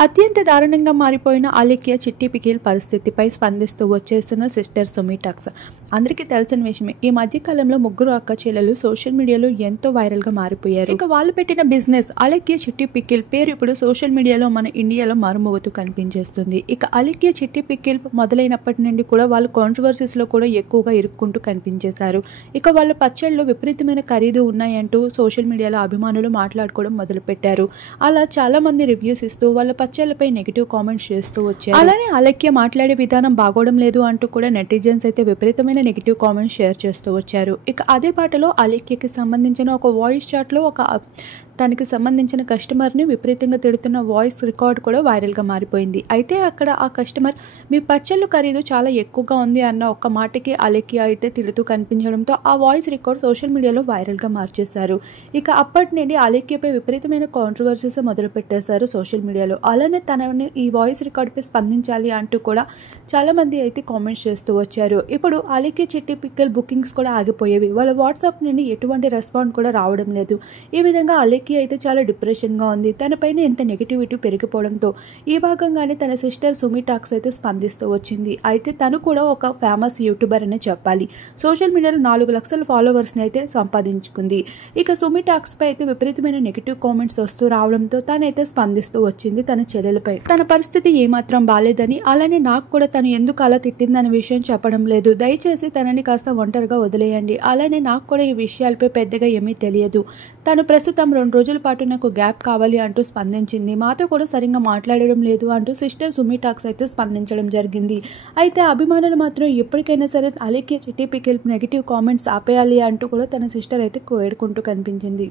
అత్యంత దారుణంగా మారిపోయిన అలేఖ్య చిట్టి పికిల్ పరిస్థితిపై స్పందిస్తూ వచ్చేసిన సిస్టర్ సుమి టాక్స్ అందరికీ తెలిసిన విషయమే. ఈ మధ్య కాలంలో ముగ్గురు అక్క చెల్లెలు సోషల్ మీడియాలో ఎంతో వైరల్ గా మారిపోయారు. ఇక వాళ్ళు పెట్టిన బిజినెస్ అలేఖ్య చిట్టి పికిల్ పేరు ఇప్పుడు సోషల్ మీడియాలో మన ఇండియాలో మారుమోగుతూ కనిపించేస్తుంది. ఇక అలేఖ్య చిట్టి పికిల్ మొదలైనప్పటి నుండి కూడా వాళ్ళు కాంట్రవర్సీస్ లో కూడా ఎక్కువగా ఇరుక్కుంటూ కనిపించేశారు. ఇక వాళ్ళ పచ్చళ్ళు విపరీతమైన ఖరీదు ఉన్నాయంటూ సోషల్ మీడియాలో అభిమానులు మాట్లాడుకోవడం మొదలుపెట్టారు. అలా చాలా మంది రివ్యూస్ ఇస్తూ వాళ్ళ పచ్చళ్ళపై నెగిటివ్ కామెంట్స్ చేస్తూ వచ్చారు. అలానే అలేఖ్య మాట్లాడే విధానం బాగోవడం లేదు అంటూ కూడా నెటిజన్స్ అయితే విపరీతమైన నెగిటివ్ కామెంట్స్ షేర్ చేస్తూ వచ్చారు. ఇక అదే పాటలో అలేఖ్యకి సంబంధించిన ఒక వాయిస్ చాట్లో తనకి సంబంధించిన కస్టమర్ని విపరీతంగా తిడుతున్న వాయిస్ రికార్డ్ కూడా వైరల్గా మారిపోయింది. అయితే అక్కడ ఆ కస్టమర్ మీ పచ్చళ్ళు ఖరీదు చాలా ఎక్కువగా ఉంది అన్న ఒక్క మాటకి అలేఖ్య అయితే తిడుతూ కనిపించడంతో ఆ వాయిస్ రికార్డ్ సోషల్ మీడియాలో వైరల్గా మార్చేశారు. ఇక అప్పటి నుండి అలేఖ్యపై విపరీతమైన కాంట్రవర్సీస్ మొదలు పెట్టేశారు సోషల్ మీడియాలో. అలానే తనని ఈ వాయిస్ రికార్డుపై స్పందించాలి అంటూ కూడా చాలామంది అయితే కామెంట్స్ చేస్తూ వచ్చారు. ఇప్పుడు అలేఖ్య చిట్టి పికిల్ బుకింగ్స్ కూడా ఆగిపోయేవి. వాళ్ళ వాట్సాప్ నుండి ఎటువంటి రెస్పాన్స్ కూడా రావడం లేదు. ఈ విధంగా అలేఖ్య అయితే చాలా డిప్రెషన్గా ఉంది. తనపైన ఎంత నెగిటివిటీ పెరిగిపోవడంతో ఈ భాగంగానే తన సిస్టర్ సుమి టాక్స్ అయితే స్పందిస్తూ వచ్చింది. అయితే తను కూడా ఒక ఫేమస్ యూట్యూబర్ అనే చెప్పాలి. సోషల్ మీడియాలో 4 లక్షల ఫాలోవర్స్ని అయితే సంపాదించుకుంది. ఇక సుమి టాక్స్ పై అయితే విపరీతమైన నెగిటివ్ కామెంట్స్ వస్తూ రావడంతో తనైతే స్పందిస్తూ వచ్చింది తన చెల్లెలపై. తన పరిస్థితి ఏమాత్రం బాలేదని, అలానే నాకు కూడా తను ఎందుకు అలా తిట్టిందనే విషయం చెప్పడం లేదు. దయచేసి తనని కాస్త ఒంటరిగా వదిలేయండి. అలానే నాకు కూడా ఈ విషయాలపై పెద్దగా ఏమీ తెలియదు. తను ప్రస్తుతం 2 రోజుల పాటు నాకు గ్యాప్ కావాలి అంటూ స్పందించింది. మాతో కూడా సరిగ్గా మాట్లాడడం లేదు అంటూ సిస్టర్ సుమి టాక్స్ అయితే స్పందించడం జరిగింది. అయితే అభిమానులు మాత్రం ఎప్పటికైనా సరే అలేఖ్య చిట్టి పికిల్ నెగిటివ్ కామెంట్స్ ఆపేయాలి అంటూ కూడా తన సిస్టర్ అయితే కోరుకుంటూ కనిపించింది.